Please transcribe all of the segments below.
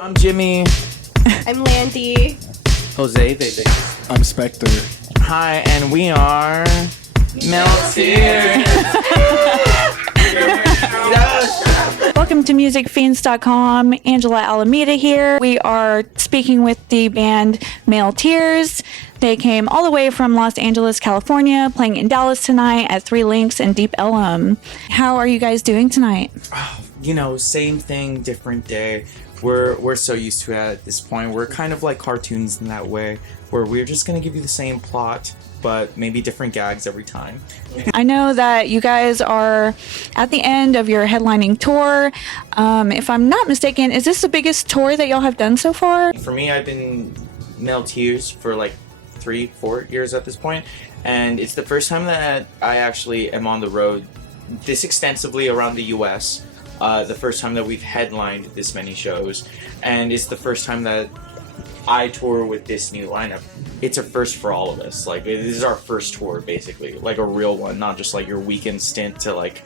I'm Jimmy. I'm Landy. Jose, they. I'm Spectre. Hi, and we are Melteers. Welcome to musicfiends.com. Angela Alameda here. We are speaking with the band Melteers. They came all the way from Los Angeles, California, playing in Dallas tonight at Three Links and Deep Ellum. How are you guys doing tonight? You know, same thing, different day. We're so used to it at this point. We're kind of like cartoons in that way, where we're just going to give you the same plot, but maybe different gags every time. I know that you guys are at the end of your headlining tour. If I'm not mistaken, is this the biggest tour that y'all have done so far? For me, I've been Melteers for like 3-4 years at this point, and it's the first time that I actually am on the road this extensively around the US. The first time that we've headlined this many shows, and it's the first time that I tour with this new lineup. It's a first for all of us. Like, this is our first tour, basically, like a real one, not just like your weekend stint to, like,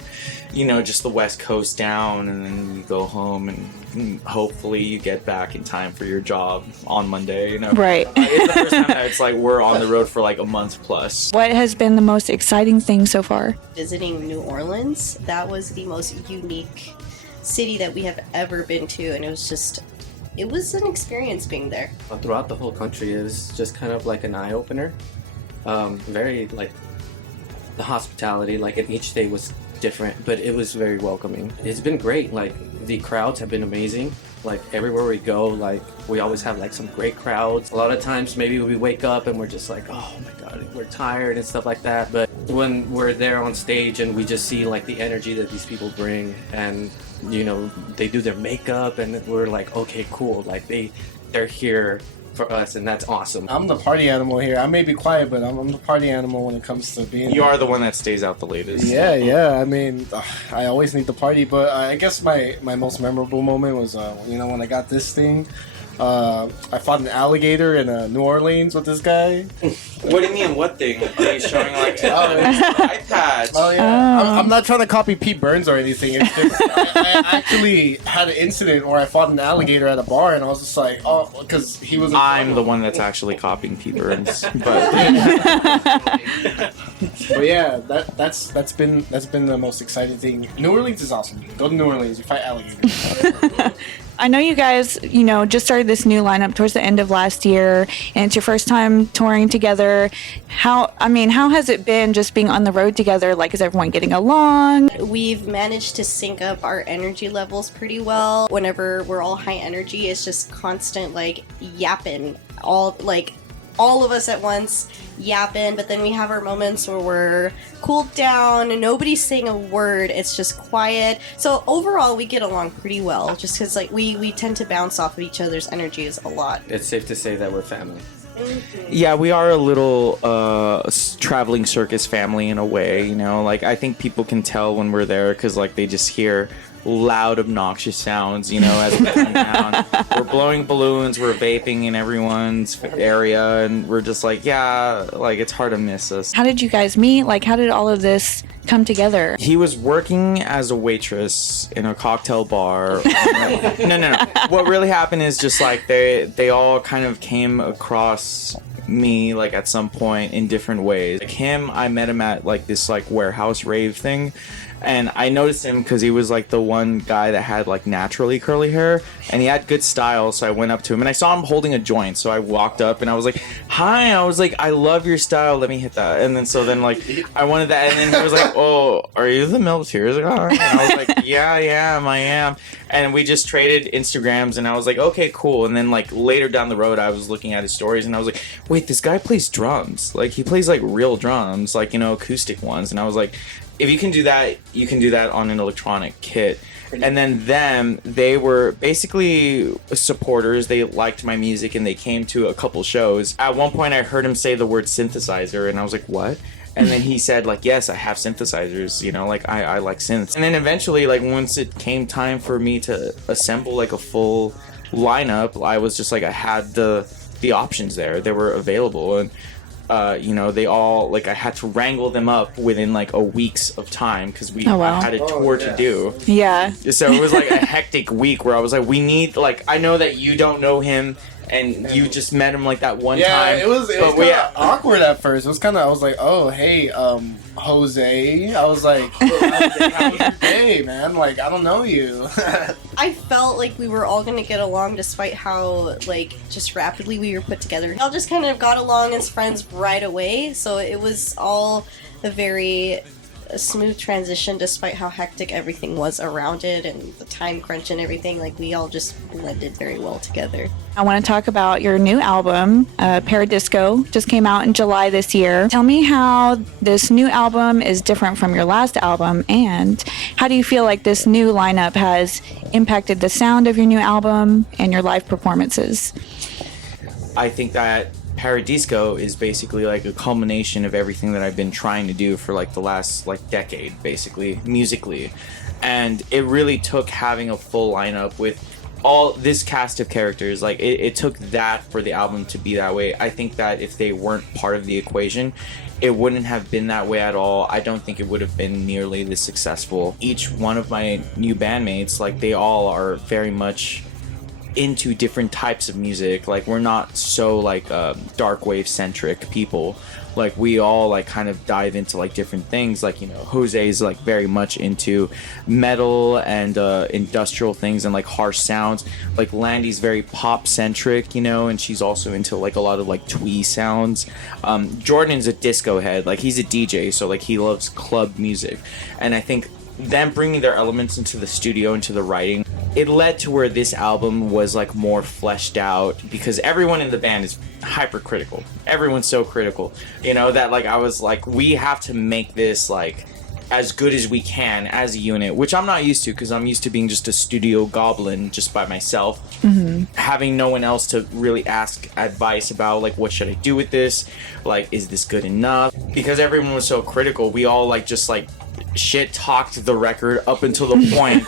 you know, just the West Coast down, and then you go home and hopefully you get back in time for your job on Monday, you know? Right. It's the first time that it's like we're on the road for like a month plus. What has been the most exciting thing so far? Visiting New Orleans, that was the most unique city that we have ever been to, and it was an experience being there. Throughout the whole country, it was just kind of like an eye-opener. Very, like, the hospitality, like, in each day was different, but it was very welcoming. It's been great. Like, the crowds have been amazing. Like, everywhere we go, like, we always have, like, some great crowds. A lot of times, maybe we wake up and we're just like, oh my god, we're tired and stuff like that. But when we're there on stage and we just see, like, the energy that these people bring, and, you know, they do their makeup, and we're like, okay, cool. Like, they're here for us, and that's awesome. I'm the party animal here. I may be quiet, but I'm the party animal when it comes to being. You are the one that stays out the latest. Yeah. I mean, I always need the party, but I guess my most memorable moment was, when I got this thing. I fought an alligator in New Orleans with this guy. What do you mean, what thing? Are you showing like iPad? Oh yeah. I'm not trying to copy Pete Burns or anything. It's just I actually had an incident where I fought an alligator at a bar, and I was just like, oh, because he was. I'm the one that's actually copying Pete Burns, but but yeah, that's been the most exciting thing. New Orleans is awesome. Go to New Orleans, you fight alligators. I know you guys, just started this new lineup towards the end of last year, and it's your first time touring together. How has it been just being on the road together? Like, is everyone getting along? We've managed to sync up our energy levels pretty well. Whenever we're all high energy, it's just constant, like, yapping. All of us at once yapping, but then we have our moments where we're cooled down and nobody's saying a word. It's just quiet. So overall, we get along pretty well, just because, like, we tend to bounce off of each other's energies a lot. It's safe to say that we're family. yeah, we are a little traveling circus family in a way. You know, like, I think people can tell when we're there because, like, they just hear loud, obnoxious sounds, as we come down. We're blowing balloons, we're vaping in everyone's area, and we're just like, yeah, like, it's hard to miss us. How did you guys meet? Like, how did all of this come together? He was working as a waitress in a cocktail bar. No. What really happened is just like they all kind of came across me, like, at some point in different ways. Like him, I met him at like this like warehouse rave thing, and I noticed him because he was like the one guy that had like naturally curly hair, and he had good style. So I went up to him and I saw him holding a joint. So I walked up and I was like, "Hi!" I was like, "I love your style. Let me hit that." And then like I wanted that, and then he was like, "Oh, are you the Melteers guy?" And I was like, "Yeah, I am." And we just traded Instagrams, and I was like, "Okay, cool." And then like later down the road, I was looking at his stories, and I was like, "Wait, this guy plays drums. Like, he plays like real drums, like, acoustic ones." And I was like, if you can do that, you can do that on an electronic kit. And then they were basically supporters. They liked my music, and they came to a couple shows. At one point, I heard him say the word synthesizer, and I was like, what? And then he said, like, yes, I have synthesizers, like, I like synths. And then eventually, like, once it came time for me to assemble, like, a full lineup, I was just like, I had the options there. They were available. And you know, they all like I had to wrangle them up within like a week's of time because Oh, wow. I had a tour to do. Yeah. So it was like a hectic week where I was like, we need like I know that you don't know him and you just met him like that one time. Yeah, it was but kind of awkward at first. It was kind of, I was like, oh, hey, Jose. I was like, how was your day, man? Like, I don't know you. I felt like we were all gonna get along despite how, like, just rapidly we were put together. We all just kind of got along as friends right away, so it was all a very smooth transition despite how hectic everything was around it and the time crunch and everything. Like, we all just blended very well together. I want to talk about your new album, Paradisco, just came out in July this year. Tell me how this new album is different from your last album, and how do you feel like this new lineup has impacted the sound of your new album and your live performances? I think that Paradisco is basically like a culmination of everything that I've been trying to do for like the last like decade, basically, musically. And it really took having a full lineup with all this cast of characters. Like it took that for the album to be that way. I think that if they weren't part of the equation, it wouldn't have been that way at all. I don't think it would have been nearly this successful. Each one of my new bandmates, like they all are very much into different types of music. Like we're not so like darkwave centric people. Like we all like kind of dive into like different things. Like, you know, Jose's like very much into metal and industrial things and like harsh sounds. Like Landy's very pop centric, you know, and she's also into like a lot of like twee sounds. Jordan's a disco head. Like he's a DJ, so like he loves club music. And I think them bringing their elements into the studio, into the writing, it led to where this album was like more fleshed out, because everyone in the band is hypercritical. Everyone's so critical, you know, that like I was like, we have to make this like as good as we can as a unit, which I'm not used to, because I'm used to being just a studio goblin just by myself, having no one else to really ask advice about like, what should I do with this, like, is this good enough? Because everyone was so critical, we all like just like shit talked the record up until the point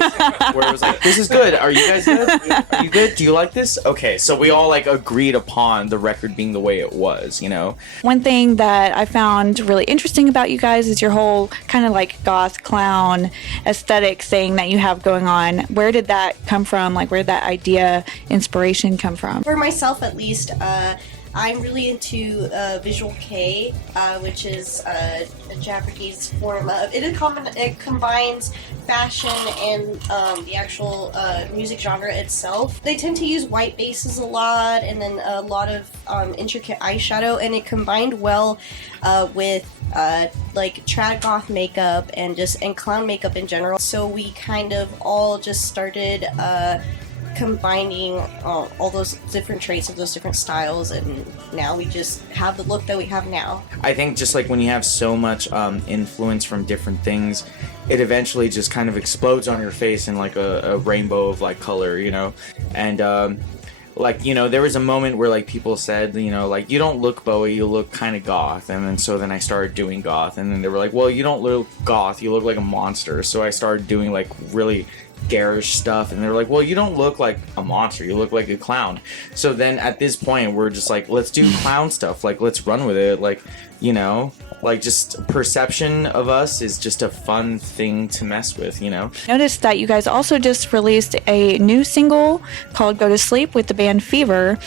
where it was like, this is good, are you guys good, are you good, do you like this? Okay, so we all like agreed upon the record being the way it was, you know. One thing that I found really interesting about you guys is your whole kind of like goth clown aesthetic thing that you have going on. Where did that come from? Like, where did that idea, inspiration come from? For myself, at least, I'm really into visual K, which is a Japanese form of it combines fashion and the actual music genre itself. They tend to use white bases a lot, and then a lot of intricate eyeshadow, and it combined well with like trad goth makeup and clown makeup in general. So we kind of all just started combining all those different traits of those different styles, and now we just have the look that we have now. I think just like when you have so much influence from different things, it eventually just kind of explodes on your face in like a rainbow of like color, you know. And like, you know, there was a moment where like people said, you know, like, you don't look Bowie, you look kind of goth. And then so then I started doing goth, and then they were like, well, you don't look goth, you look like a monster. So I started doing like really garish stuff, and they're like, well, you don't look like a monster, you look like a clown. So then at this point we're just like, let's do clown stuff, like let's run with it, like, you know, like just perception of us is just a fun thing to mess with, you know. Noticed that you guys also just released a new single called Go to Sleep with the band Fever,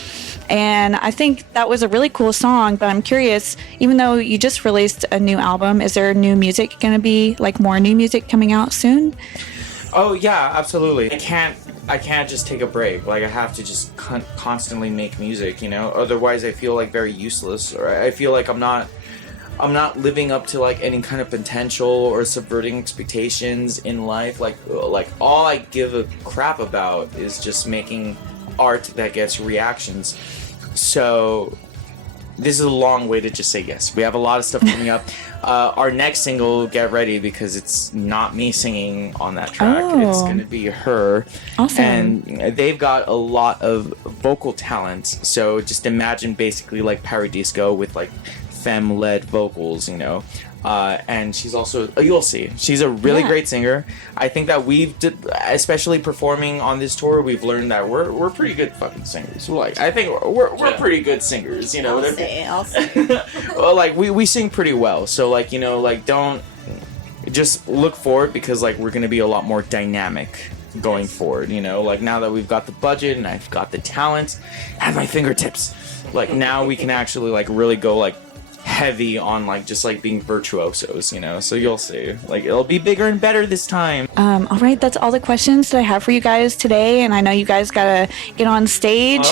and I think that was a really cool song. But I'm curious, even though you just released a new album, is there new music going to be, like more new music coming out soon? Oh yeah, absolutely. I can't just take a break. Like I have to just constantly make music, you know. Otherwise, I feel like very useless, or I feel like I'm not living up to like any kind of potential or subverting expectations in life. Like all I give a crap about is just making art that gets reactions. So this is a long way to just say yes. We have a lot of stuff coming up. Our next single, get ready, because it's not me singing on that track. Oh. It's going to be her. Awesome. And they've got a lot of vocal talent. So just imagine basically like Paradisco with like femme-led vocals, you know. and she's also you'll see she's a really great singer. I think that especially performing on this tour, we've learned that we're pretty good fucking singers. I think we're pretty good singers, you know. I'll say. Well, like we sing pretty well, so like, you know, like don't just look forward, because like we're gonna be a lot more dynamic going forward, you know. Like now that we've got the budget and I've got the talent at my fingertips, like now we can actually like really go like heavy on like just like being virtuosos, you know. So you'll see, like it'll be bigger and better this time. All right, that's all the questions that I have for you guys today, and I know you guys gotta get on stage.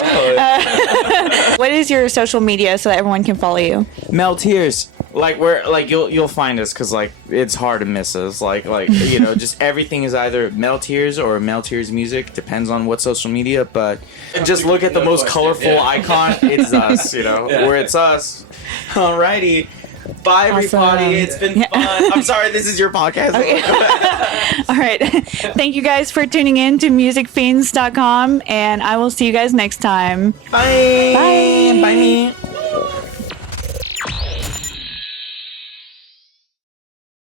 What is your social media so that everyone can follow you? Mel Tears, like we're like you'll find us, because like it's hard to miss us, like you know, just everything is either Mel Tears or Mel Tears Music, depends on what social media, but just look at the most colorful icon, it's us, you know. Where it's us. Alrighty. Bye, everybody. Awesome. It's been fun. I'm sorry, this is your podcast. Okay. All right. Thank you guys for tuning in to musicfiends.com, and I will see you guys next time. Bye. Bye. Bye me.